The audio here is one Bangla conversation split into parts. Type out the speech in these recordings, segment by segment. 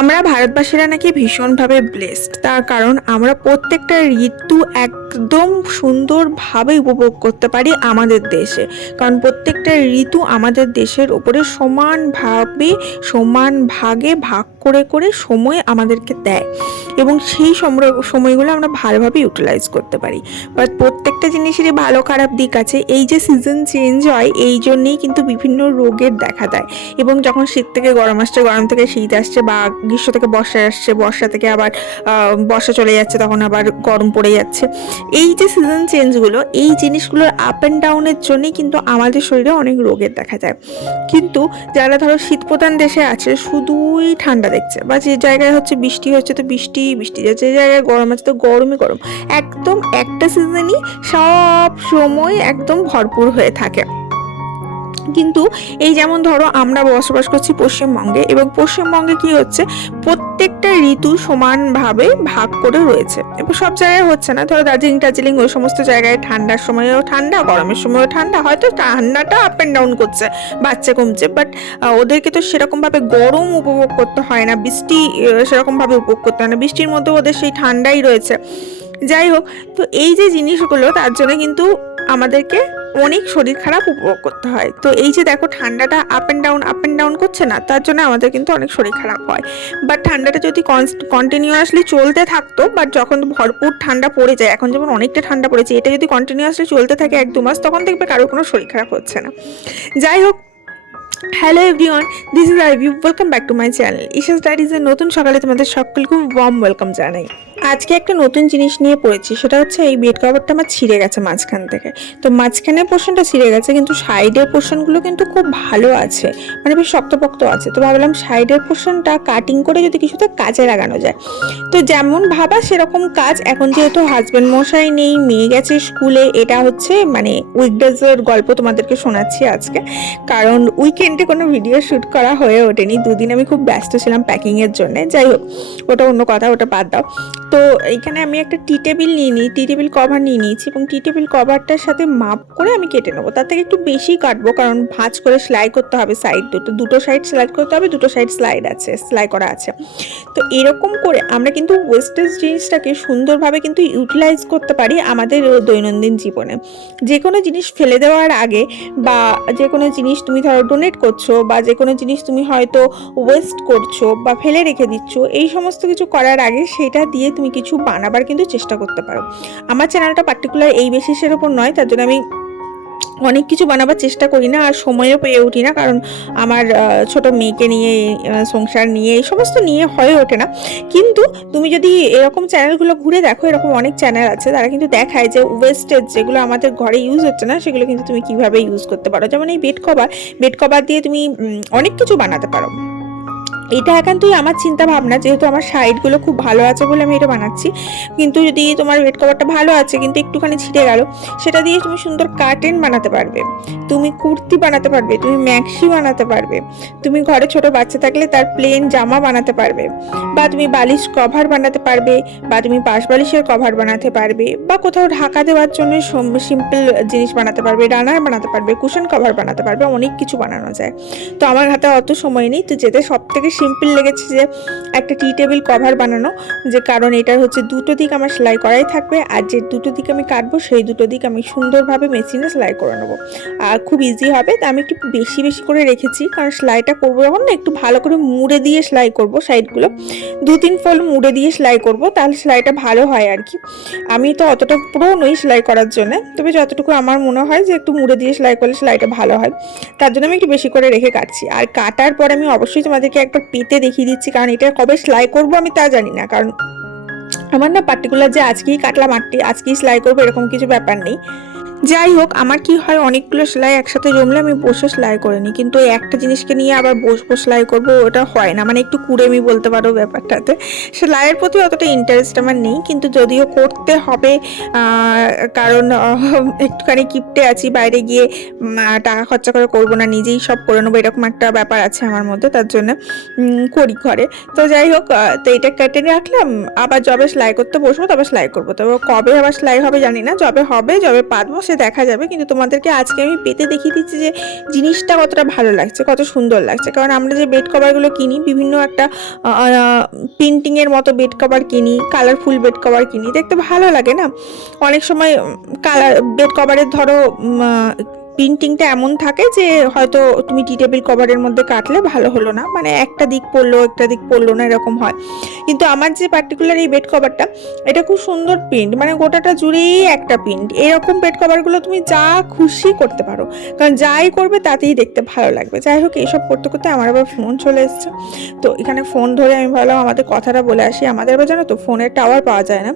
আমরা ভারতবাসীরা নাকি ভীষণভাবে ব্লেসড তার কারণ আমরা প্রত্যেকটা ঋতু একদম সুন্দরভাবে উপভোগ করতে পারি আমাদের দেশে। কারণ প্রত্যেকটা ঋতু আমাদের দেশের উপরে সমানভাবে সমান ভাগে ভাগ করে করে সময় আমাদেরকে দেয়। এবং সেই সময়- সময়গুলো আমরা ভালোভাবে ইউটিলাইজ করতে পারি। বাট প্রত্যেকটা জিনিসেরই ভালো খারাপ দিক আছে। এই যে সিজন চেঞ্জ হয়, এই জন্যেই কিন্তু বিভিন্ন রোগের দেখা দেয়। এবং যখন শীত থেকে গরম আসছে, গরম থেকে শীত আসছে বা গ্রীষ্ম থেকে বর্ষা আসছে, বর্ষা থেকে আবার বর্ষা চলে যাচ্ছে, তখন আবার গরম পড়ে যাচ্ছে। এই যে সিজন চেঞ্জগুলো এই জিনিসগুলোর আপ অ্যান্ড ডাউনের জন্যই কিন্তু আমাদের শরীরে অনেক রোগের দেখা যায়। কিন্তু যারা ধরো শীতপ্রধান দেশে আছে, শুধুই ঠান্ডা দেখছে বা যে জায়গায় হচ্ছে বৃষ্টি হচ্ছে, তো বৃষ্টি বৃষ্টি যে জায়গায় গরম আছে তো গরমই গরম। একদম একটা সিজনই সব সময় একদম ভরপুর হয়ে থাকে। কিন্তু এই যেমন ধরো আমরা বসবাস করছি পশ্চিমবঙ্গে এবং পশ্চিমবঙ্গে কি হচ্ছে? প্রত্যেকটা ঋতু সমানভাবে ভাগ করে রয়েছে। এবার সব জায়গায় হচ্ছে না। ধরো দার্জিলিং, টার্জিলিং ওই সমস্ত জায়গায় ঠান্ডার সময়ও ঠান্ডা, গরমের সময়ও ঠান্ডা। হয়তো ঠান্ডাটা আপ অ্যান্ড ডাউন করছে বাচ্চা কমছে বাট ওদেরকে তো সেরকমভাবে গরম উপভোগ করতে হয় না, বৃষ্টি সেরকমভাবে উপভোগ করতে হয় না। বৃষ্টির মধ্যে ওদের সেই ঠান্ডাই রয়েছে। যাই হোক, তো এই যে জিনিসগুলো, তার জন্য কিন্তু আমাদেরকে অনেক শরীর খারাপ উপভোগ করতে হয়। তো এই যে দেখো ঠান্ডাটা up and down up and down করছে না, তার জন্য আমাদের কিন্তু অনেক শরীর খারাপ হয়। বাট ঠান্ডাটা যদি কন্টিনিউয়াসলি চলতে থাকতো বাট যখন ভরপুর ঠান্ডা পড়ে যায়, এখন যেমন অনেকটা ঠান্ডা পড়েছে, এটা যদি কন্টিনিউয়াসলি চলতে থাকে এক দু মাস, তখন দেখবে কারোর কোনো শরীর খারাপ হচ্ছে না। যাই হোক hello everyone this is আইভিউ welcome back to my channel Isha's ডাইরিজের নতুন সকালে তোমাদের সকলকে ওয়ার্ম ওয়েলকাম জানাই। আজকে একটা নতুন জিনিস নিয়ে পড়েছি, সেটা হচ্ছে এই বেড কভারটা আমার ছিঁড়ে গেছে মাঝখান থেকে। তো মাঝখানের পোর্শনটা ছিঁড়ে গেছে, কিন্তু সাইডের পোর্শনগুলো কিন্তু খুব ভালো আছে মানে বেশ শক্তপোক্ত আছে। তো ভাবলাম সাইডের পোর্শনটা কাটিং করে যদি কিছুতে কাজে লাগানো যায়। তো যেমন ভাবা সেরকম কাজ, এখন যেহেতু হাজব্যান্ড মশাই নেই, মেয়ে গেছে স্কুলে, এটা হচ্ছে মানে উইকডেজের গল্প তোমাদেরকে শোনাচ্ছি আজকে। কারণ উইকেন্ডে কোনো ভিডিও শ্যুট করা হয়ে ওঠেনি, দুদিন আমি খুব ব্যস্ত ছিলাম প্যাকিংয়ের জন্য। যাই হোক, ওটা অন্য কথা, ওটা বাদ দাও। তো এখানে আমি একটা টি টেবিল নিয়ে নিই, টি টেবিল কভার নিয়ে নিয়েছি এবং টি টেবিল কভারটার সাথে মাপ করে আমি কেটে নেব। তার থেকে একটু বেশি কাটবো কারণ ভাঁজ করে সেলাই করতে হবে সাইড দুটো দুটো সাইড সেলাই করতে হবে, দুটো সাইড স্লাইড আছে, সেলাই করা আছে। তো এরকম করে আমরা কিন্তু ওয়েস্টেজ জিনিসটাকে সুন্দরভাবে কিন্তু ইউটিলাইজ করতে পারি আমাদের দৈনন্দিন জীবনে। যে কোনো জিনিস ফেলে দেওয়ার আগে বা যে কোনো জিনিস তুমি ধরো ডোনেট করছ বা যে কোনো জিনিস তুমি হয়তো ওয়েস্ট করছ বা ফেলে রেখে দিচ্ছ, এই সমস্ত কিছু করার আগে সেটা দিয়ে তুমি কিছু বানাবার কিন্তু চেষ্টা করতে পারো। আমার চ্যানেলটা পার্টিকুলার এই বেসিসের ওপর নয়, তার জন্য আমি অনেক কিছু বানাবার চেষ্টা করি না আর সময়ও পেয়ে উঠি না, কারণ আমার ছোট মেয়েকে নিয়ে সংসার নিয়ে, এই সমস্ত নিয়ে হয়ে ওঠে না। কিন্তু তুমি যদি এরকম চ্যানেলগুলো ঘুরে দেখো, এরকম অনেক চ্যানেল আছে, তারা কিন্তু দেখায় যে ওয়েস্টেজ যেগুলো আমাদের ঘরে ইউজ হচ্ছে না, সেগুলো কিন্তু তুমি কীভাবে ইউজ করতে পারো। যেমন এই বেড কভার বেড কভার দিয়ে তুমি অনেক কিছু বানাতে পারো। এটা একান্তই আমার চিন্তা ভাবনা যেহেতু আমার সাইডগুলো খুব ভালো আছে বলে আমি এটা বানাচ্ছি। কিন্তু যদি তোমার বেড কভারটা ভালো আছে, কিন্তু একটুখানি ছিঁড়ে গেল, সেটা দিয়ে তুমি সুন্দর কার্টেন বানাতে পারবে। তুমি কুর্তি বানাতে পারবে, তুমি ম্যাক্সি বানাতে পারবে। তুমি ঘরে ছোট বাচ্চা থাকলে তার প্লেন জামা বানাতে পারবে। বা তুমি বালিশ কভার বানাতে পারবে, বা তুমি পাশ বালিশের কভার বানাতে পারবে, বা কোথাও ঢাকা দেওয়ার জন্য সিম্পল জিনিস বানাতে পারবে, রানার বানাতে পারবে কুশন কভার বানাতে পারবে, অনেক কিছু বানানো যায়। তো আমার হাতে অত সময় নেই, তো যেতে সব থেকে সিম্পল লেগেছে যে একটা টি টেবিল কভার বানানো, যে কারণ এটার হচ্ছে দুটো দিক আমার সেলাই করাই থাকবে, আর যে দুটো দিক আমি কাটবো সেই দুটো দিক আমি সুন্দরভাবে মেশিনে সেলাই করে নেব। আর খুব ইজি হবে, তা আমি একটু বেশি বেশি করে রেখেছি, কারণ সেলাইটা করব যখন না একটু ভালো করে মুড়ে দিয়ে সেলাই করব সাইডগুলো দু তিন ফোল্ড মুড়ে দিয়ে সেলাই করব, তাহলে সেলাইটা ভালো হয় আর কি। আমি তো অতটা পুরো নই সেলাই করার জন্য, তবে যতটুকু আমার মনে হয় যে একটু মুড়ে দিয়ে সেলাই করলে সেলাইটা ভালো হয়, তার জন্য আমি একটু বেশি করে রেখে কাটছি। আর কাটার পর আমি অবশ্যই তোমাদেরকে একবার পেতে দেখিয়ে দিচ্ছি, কারণ এটা কবে সেলাই করব আমি তা জানি না। কারণ আমার না পার্টিকুলার যে আজকেই কাটলাম আটটি, আজকেই সেলাই করব এরকম কিছু ব্যাপার নেই। যাই হোক, আমার কি হয়, অনেকগুলো সেলাই একসাথে জমলে আমি বসে সেলাই করে নিই। কিন্তু একটা জিনিসকে নিয়ে আবার বসবো, সেলাই করব, ওটা হয় না। মানে একটু কুড়েমি বলতে পারো ব্যাপারটাতে। সেলাইয়ের প্রতি অতটা ইন্টারেস্ট আমার নেই, কিন্তু যদিও করতে হবে কারণ একটুখানি কিপটে আছি, বাইরে গিয়ে টাকা খরচা করে করব না, নিজেই সব করে নেব, এরকম একটা ব্যাপার আছে আমার মধ্যে, তার জন্য করি ঘরে। তো যাই হোক তো এটা কেটে রাখলাম, আবার যবে সেলাই করতে বসবো, তবে সেলাই করব। তবে কবে আবার সেলাই হবে জানি না যবে হবে যবে পাতবো সে সে দেখা যাবে। কিন্তু তোমাদেরকে আজকে আমি পেতে দেখিয়ে দিচ্ছি যে জিনিসটা কতটা ভালো লাগছে, কত সুন্দর লাগছে। কারণ আমরা যে বেড কভারগুলো কিনি, বিভিন্ন একটা পেন্টিংয়ের মতো বেড কভার কিনি কালারফুল বেড কভার কিনি, দেখতে ভালো লাগে না? অনেক সময় কালার বেড কভারের ধরো প্রিন্টিংটা এমন থাকে যে হয়তো তুমি টি টেবিল কভারের মধ্যে কাটলে ভালো হলো না। মানে একটা দিক পড়ল, একটা দিক পড়ল না, এরকম হয়। কিন্তু আমার যে পার্টিকুলার এই বেড কভারটা এটা খুব সুন্দর প্রিন্ট মানে গোটাটা জুড়েই একটা প্রিন্ট এরকম বেড কভারগুলো তুমি যা খুশি করতে পারো। কারণ যাই করবে তাতেই দেখতে ভালো লাগবে। যাই হোক, এইসব করতে করতে আমার আবার ফোন চলে এসছে। তো এখানে ফোন ধরে আমি ভাবলাম আমাদের কথাটা বলে আসি। আমাদের আবার জানো তো ফোনের টাওয়ার পাওয়া যায় না।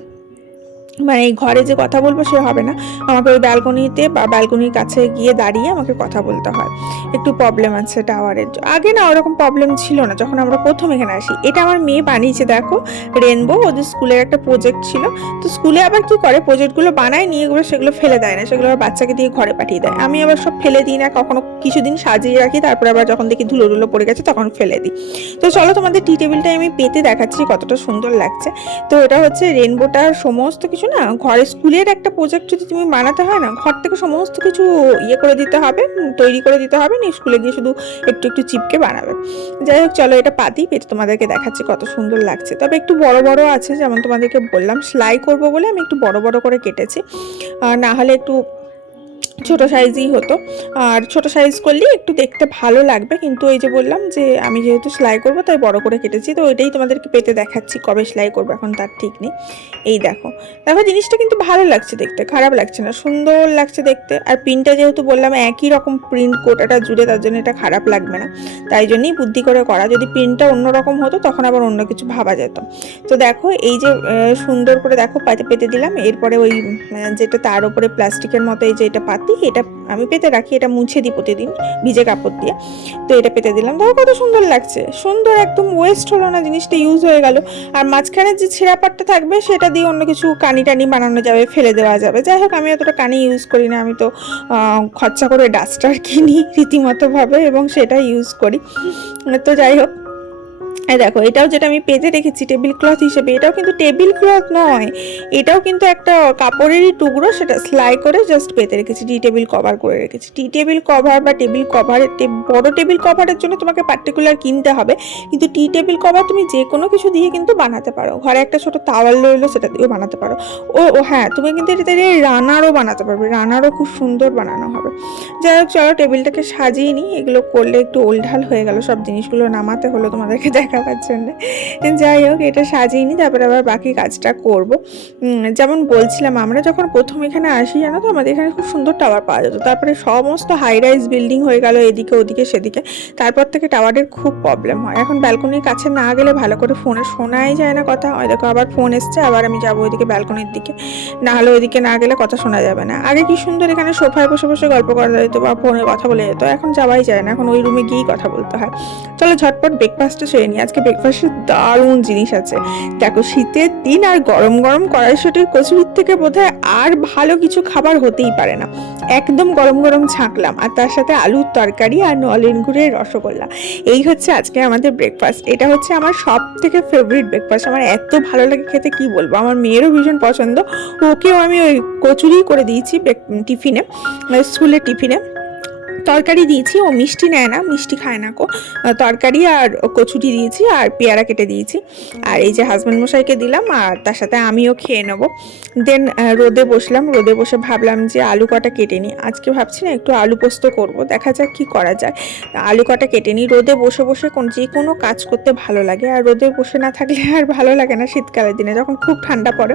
মানে এই ঘরে যে কথা বলব সে হবে না। আমাকে ওই ব্যালকনিতে বা ব্যালকনির কাছে গিয়ে দাঁড়িয়ে আমাকে কথা বলতে হয়। একটু প্রবলেম আছে টাওয়ারের আগে না ওরকম প্রবলেম ছিল না, যখন আমরা প্রথম এখানে আসি। এটা আমার মেয়ে বানিয়েছে, দেখো রেনবো ওদের স্কুলের একটা প্রজেক্ট ছিল। তো স্কুলে আবার কি করে? প্রজেক্টগুলো বানায়, নিয়ে এগুলো সেগুলো ফেলে দেয় না। সেগুলো আবার বাচ্চাকে দিয়ে ঘরে পাঠিয়ে দেয়। আমি আবার সব ফেলে দিই না, কখনো কিছুদিন সাজিয়ে রাখি, তারপরে আবার যখন দেখি ধুলো ধুলো পড়ে গেছে, তখন ফেলে দিই। তো চলো তোমাদের টি টেবিলটা আমি পেতে দেখাচ্ছি কতটা সুন্দর লাগছে। তো এটা হচ্ছে রেনবোটার সমস্ত কিছু। না? ঘরে স্কুলের একটা প্রজেক্ট যদি তুমি বানাতে হয় না, ঘর থেকে সমস্ত কিছু ইয়ে করে দিতে হবে তৈরি করে দিতে হবে না স্কুলে গিয়ে শুধু একটু একটু চিপকে বানাবে। যাই হোক, চলো এটা পাতি পেতে তোমাদেরকে দেখাচ্ছি কত সুন্দর লাগছে। তবে একটু বড় বড় আছে, যেমন তোমাদেরকে বললাম, সেলাই করব বলে আমি একটু বড় বড় করে কেটেছি। না হলে একটু ছোট সাইজই হতো। আর ছোট সাইজ করলে একটু দেখতে ভালো লাগবে। কিন্তু এই যে বললাম যে, আমি যেহেতু সেলাই করব, তাই বড় করে কেটেছি। তো ওইটাই তোমাদেরকে পেতে দেখাচ্ছি, কবে সেলাই করব, এখন তার ঠিক নেই। এই দেখো। দেখো, জিনিসটা কিন্তু ভালো লাগছে দেখতে, খারাপ লাগছে না, সুন্দর লাগছে দেখতে। আর প্রিন্টটা যেহেতু বললাম, একই রকম প্রিন্ট, কোটাটা জুড়ে, তার জন্য এটা খারাপ লাগবে না। তাই জন্যই বুদ্ধি করে করা। যদি প্রিন্টটা অন্যরকম হতো, তখন আবার অন্য কিছু ভাবা যেত। তো দেখো, এই যে সুন্দর করে দেখো, পাতে দিলাম। এরপরে ওই যেটা তার উপরে প্লাস্টিকের মতো, এই যে এটা পাতি এটা আমি পেতে রাখি, এটা মুছে দিই প্রতিদিন ভিজে কাপড় দিয়ে। তো এটা পেতে দিলাম। দেখো কত সুন্দর লাগছে। সুন্দর একদম ওয়েস্ট হলো না জিনিসটা ইউজ হয়ে গেল। আর মাঝখানে যে ছেঁড়া পাটটা থাকবে, সেটা দিয়ে অন্য কিছু কানি টানি বানানো যাবে, ফেলে দেওয়া যাবে। যাই হোক, আমি অতটা কানি ইউজ করি না। আমি তো খরচা করে ডাস্টার কিনি রীতিমতোভাবে এবং সেটা ইউজ করি। তো যাই হোক দেখো, এটাও যেটা আমি পেজে রেখেছি টেবিল ক্লথ হিসেবে, এটাও কিন্তু টেবিল ক্লথ নয়। এটাও কিন্তু একটা কাপড়েরই টুকরো, সেটা সেলাই করে জাস্ট পেতে রেখেছি টি টেবিল কভার করে রেখেছি। টি টেবিল কভার বা টেবিল কভার বড় টেবিল কভারের জন্য তোমাকে পার্টিকুলার কিনতে হবে, কিন্তু টি টেবিল কভার তুমি যে কোনো কিছু দিয়ে কিন্তু বানাতে পারো। ঘরে একটা ছোটো তাওয়াল রইল, সেটা দিয়েও বানাতে পারো। ও ও হ্যাঁ তুমি কিন্তু এটা দিয়ে রানারও বানাতে পারবে, রানারও খুব সুন্দর বানানো হবে। যাই হোক, চলো টেবিলটাকে সাজিয়ে নিই, এগুলো করলে একটু ওলঢাল হয়ে গেল, সব জিনিসগুলো নামাতে হলো তোমাদেরকে দেখাবার জন্য। যাই হোক, এটা সাজিয়ে নিই, তারপরে আবার বাকি কাজটা করব। যেমন বলছিলাম, আমরা যখন প্রথম এখানে আসি, জানো তো? আমাদের এখানে খুব সুন্দর টাওয়ার পাওয়া যেত। তারপরে সমস্ত হাই রাইজ বিল্ডিং হয়ে গেল, এদিকে, ওদিকে, সেদিকে। তারপর থেকে টাওয়ারের খুব প্রবলেম হয়। এখন ব্যালকনির কাছে না গেলে ভালো করে ফোনে শোনাই যায় না কথা। হয় দেখো, আবার ফোন এসছে, আবার আমি যাব ওইদিকে ব্যালকনির দিকে। না হলে ওইদিকে না গেলে কথা শোনা যাবে না। আগে কি সুন্দর এখানে সোফায় বসে বসে গল্প করা যেত বা ফোনে কথা বলে যেত। এখন যাওয়াই যায় না। এখন ওই রুমে গিয়েই কথা বলতে হয়। চলো ঝটপট ব্রেকফাস্টটা সেরে নিই। আজকে ব্রেকফাস্টের দারুণ জিনিস আছে। দেখো শীতের দিন আর গরম গরম কড়াইশুটির কচুরির থেকে বোধহয় আর ভালো কিছু খাবার হতেই পারে না। একদম গরম গরম ছাঁকলাম আর তার সাথে আলুর তরকারি আর নলেন গুড়ের রসগোল্লা। এই হচ্ছে আজকে আমাদের ব্রেকফাস্ট এটা হচ্ছে আমার সব থেকে ফেভারিট ব্রেকফাস্ট আমার এত ভালো লাগে খেতে, কি বলব? আমার মেয়েরও ভীষণ পছন্দ। ওকেও আমি ওই কচুরি করে দিয়েছি টিফিনে মানে স্কুলের টিফিনে। তরকারি দিয়েছি, ও মিষ্টি নেয় না, মিষ্টি খায় না কো তরকারি আর কচুরি দিয়েছি আর পেয়ারা কেটে দিয়েছি। আর এই যে হাজব্যান্ড মশাইকে দিলাম আর তার সাথে আমিও খেয়ে নেব। দেন রোদে বসলাম, রোদে বসে ভাবলাম যে আলু কটা কেটে নিই। আজকে ভাবছি না একটু আলু পোস্ত করব, দেখা যাক কি করা যায়। আলু কটা কেটে নিই, রোদে বসে বসে কোন, যে কোনো কাজ করতে ভালো লাগে। আর রোদে বসে না থাকলে আর ভালো লাগে না শীতকালের দিনে, যখন খুব ঠান্ডা পড়ে।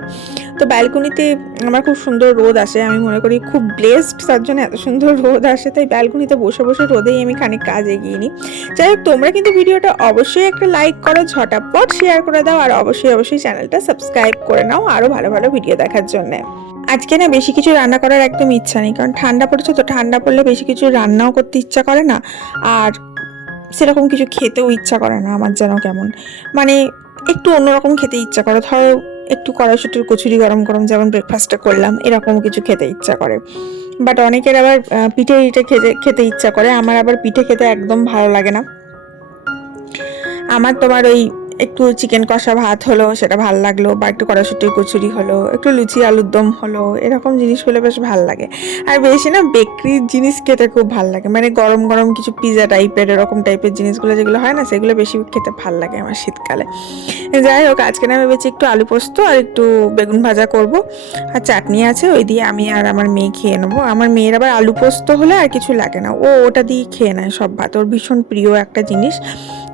তো ব্যালকনিতে আমার খুব সুন্দর রোদ আসে, আমি মনে করি খুব ব্লেসড তার জন্য এত সুন্দর রোদ আসে, তাই ব্যালকনিতে বসে বসে রোদেই আমি খানিক কাজ এগিয়ে নিই। যাই হোক, তোমরা কিন্তু ভিডিওটা অবশ্যই একটা লাইক করো, ঝটাপট শেয়ার করে দাও, আর অবশ্যই অবশ্যই চ্যানেলটা সাবস্ক্রাইব করে নাও আরও ভালো ভালো ভিডিও দেখার জন্যে। আজকে না বেশি কিছু রান্না করার একদম ইচ্ছা নেই, কারণ ঠান্ডা পড়েছে তো ঠান্ডা পড়লে বেশি কিছু রান্নাও করতে ইচ্ছা করে না, আর সেরকম কিছু খেতেও ইচ্ছা করে না, আমার যেন কেমন। মানে একটু অন্যরকম খেতে ইচ্ছা করে। ধরো একটু কড়াইশুটির কচুরি গরম গরম যেমন ব্রেকফাস্টটা করলাম, এরকম কিছু খেতে ইচ্ছা করে। বাট অনেকের আবার পিঠে খেতে খেতে ইচ্ছা করে। আমার আবার পিঠে খেতে একদম ভালো লাগে না। আমার তোমার ওই একটু চিকেন কষা ভাত হলো, সেটা ভালো লাগল, বা একটু কড়াশুটির কচুরি হলো, একটু লুচি, আলুর দম হলো, এরকম জিনিসগুলো বেশ ভালো লাগে। আর বেশি না বেকরির জিনিস খেতে খুব ভালো লাগে। মানে গরম গরম কিছু পিজা টাইপের এরকম টাইপের জিনিসগুলো যেগুলো হয় না, সেগুলো বেশি খেতে ভালো লাগে আমার শীতকালে। যাই হোক, আজকে না ভেবেছি একটু আলু পোস্ত আর একটু বেগুন ভাজা করব। আর চাটনি আছে, ওই দিয়ে আমি আর আমার মেয়ে খেয়ে নেব। আমার মেয়ের আবার আলু পোস্ত হলে আর কিছু লাগে না। ও ওটা দিয়ে খেয়ে নেয় সব ভাত। ওর ভীষণ প্রিয় একটা জিনিস।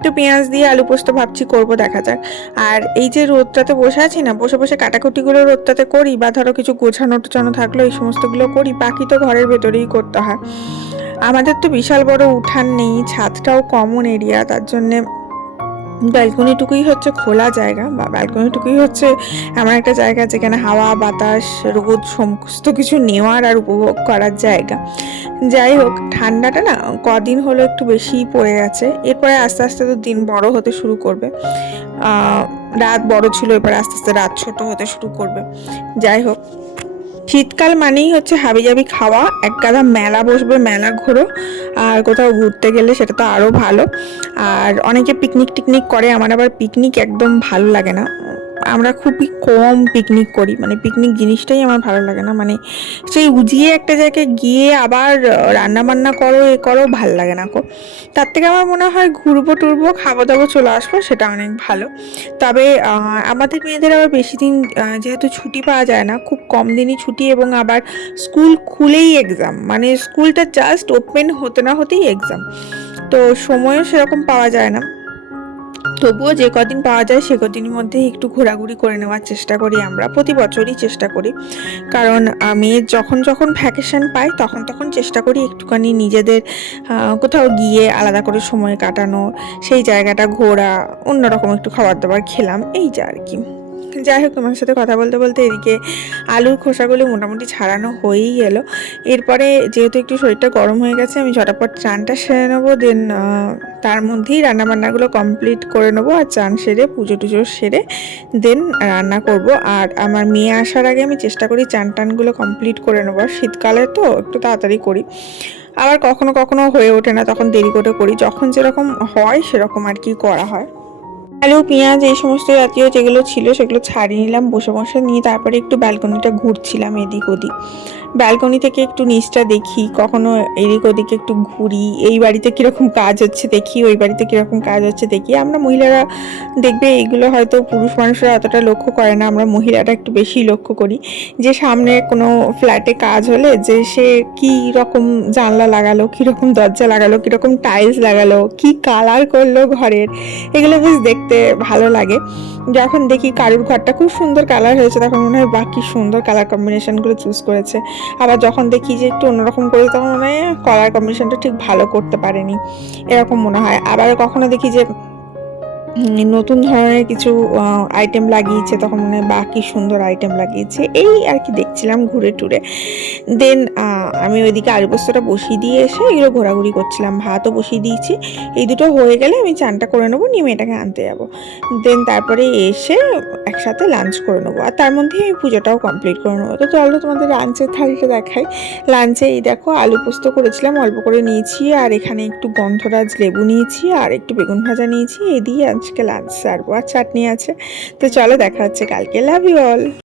তো পেঁয়াজ দিয়ে আলু পোস্ত ভাবছি করব দেখা যাক। আর এই যে রোদটাতে বসে আছি না, বসে বসে কাটাকুটিগুলো রোদটাতে করি বা ধরো কিছু গোছানো টোছানো থাকল, এই সমস্তগুলো করি, বাকি তো ঘরের ভেতরেই করতে হয়। আমাদের তো বিশাল বড় উঠান নেই, ছাদটাও কমন এরিয়া, তার জন্যে ব্যালকনিটুকুই হচ্ছে খোলা জায়গা বা ব্যালকনিটুকুই হচ্ছে এমন একটা জায়গা যেখানে হাওয়া, বাতাস, রোদ সমস্ত কিছু নেওয়ার আর উপভোগ করার জায়গা। যাই হোক, ঠান্ডাটা না কদিন হলো একটু বেশিই পড়ে গেছে। এরপরে আস্তে আস্তে তো দিন বড় হতে শুরু করবে। রাত বড় ছিল এবার আস্তে আস্তে রাত ছোট হতে শুরু করবে। যাই হোক শীতকাল মানেই হচ্ছে হাবিজাবি খাওয়া, এক গাদা মেলা বসবে, মেলা ঘোরো, আর কোথাও ঘুরতে গেলে সেটা তো আরও ভালো। আর অনেকে পিকনিক টিকনিক করে, আমার আবার পিকনিক একদম ভালো লাগে না। আমরা খুবই কম পিকনিক করি। মানে পিকনিক জিনিসটাই আমার ভালো লাগে না। মানে সেই উজিয়ে একটা জায়গায় গিয়ে আবার রান্না বান্না করো, এ করো, ভালো লাগে না কো। তার থেকে আমার মনে হয় ঘুরবো টুরবো খাব দাবো চলে আসব, সেটা অনেক ভালো। তবে আমাদের মেয়েদের আবার বেশি দিন যেহেতু ছুটি পাওয়া যায় না, খুব কম দিনই ছুটি এবং আবার স্কুল খুলেই এক্সাম মানে স্কুলটা জাস্ট ওপেন হতে না হতেই এক্সাম তো সময়ও সেরকম পাওয়া যায় না। তবুও যে কদিন পাওয়া যায় সে কদিনের মধ্যে একটু ঘোরাঘুরি করে নেওয়ার চেষ্টা করি আমরা, প্রতি বছরই চেষ্টা করি। কারণ আমি যখন যখন ভ্যাকেশন পাই, তখন তখন চেষ্টা করি একটুখানি নিজেদের কোথাও গিয়ে আলাদা করে সময় কাটানো, সেই জায়গাটা ঘোরা, অন্যরকম একটু খাবার দাবার খেলাম, এই যা আর কি। যাই হোক, তোমার সাথে কথা বলতে বলতে এদিকে আলুর খোসাগুলো মোটামুটি ছাড়ানো হয়েই গেল। এরপরে যেহেতু একটু শরীরটা গরম হয়ে গেছে, আমি ঝটাপট চানটা সেরে নেব দেন তার মধ্যেই রান্নাবান্নাগুলো কমপ্লিট করে নেব আর চান সেরে, পুজো টুজো সেরে দেন রান্না করব। আর আমার মেয়ে আসার আগে আমি চেষ্টা করি চান টানগুলো কমপ্লিট করে নেব আর শীতকালে তো একটু তাড়াতাড়ি করি। আবার কখনো কখনো হয়ে ওঠে না, তখন দেরি করে করি। যখন যেরকম হয়, সেরকম আর কি করা হয়। আলু, পেঁয়াজ এই সমস্ত জাতীয় যেগুলো ছিল সেগুলো ছাড়িয়ে নিলাম, বসে বসে নিয়ে তারপরে একটু ব্যালকনিটা ঘুরছিলাম এদিক ওদিক। ব্যালকনি থেকে একটু নিচটা দেখি, কখনো এদিক ওদিকে একটু ঘুরি, এই বাড়িতে কীরকম কাজ হচ্ছে দেখি, ওই বাড়িতে কীরকম কাজ হচ্ছে দেখি। আমরা মহিলারা দেখবে এইগুলো হয়তো পুরুষ মানুষরা অতটা লক্ষ্য করে না, আমরা মহিলারা একটু বেশি লক্ষ্য করি। যে সামনে কোনো ফ্ল্যাটে কাজ হলে যে সে কী রকম জানলা লাগালো, কীরকম দরজা লাগালো, কীরকম টাইলস লাগালো, কি কালার করল ঘরের, এগুলো বেশ দেখতে ভালো লাগে। যখন দেখি কারুর ঘরটা খুব সুন্দর কালার হয়েছে, তখন মনে হয়, বাহ, কি সুন্দর কালার কম্বিনেশনগুলো চুজ করেছে। আবার যখন দেখি যে একটু অন্যরকম করি তখন মানে কলার কম্বিনেশনটা ঠিক ভালো করতে পারেনি। এরকম মনে হয়। আবার কখনো দেখি যে নতুন ধরনের কিছু আইটেম লাগিয়েছে, তখন মনে হয়, বাহ, কি সুন্দর আইটেম লাগিয়েছে। এই আর কি দেখছিলাম ঘুরে টুরে। দেন আমি ওইদিকে আলু পোস্তটা বসিয়ে দিয়ে এসে এগুলো ঘোরাঘুরি করছিলাম। ভাতও বসিয়ে দিয়েছি। এই দুটো হয়ে গেলে আমি চানটা করে নেব, নিয়ে মেয়েটাকে আনতে যাব। দেন তারপরে এসে একসাথে লাঞ্চ করে নেব। আর তার মধ্যে আমি পুজোটাও কমপ্লিট করে নেব। তো চলো তোমাদের লাঞ্চের থালিটা দেখাই। লাঞ্চে এই দেখো, আলু পোস্ত করেছিলাম, অল্প করে নিয়েছি, আর এখানে একটু গন্ধরাজ লেবু নিয়েছি, আর একটু বেগুন ভাজা নিয়েছি এই দিয়ে আজকে লাঞ্চ আর চাটনি আছে। তো চলো দেখা হচ্ছে কালকে। Love you all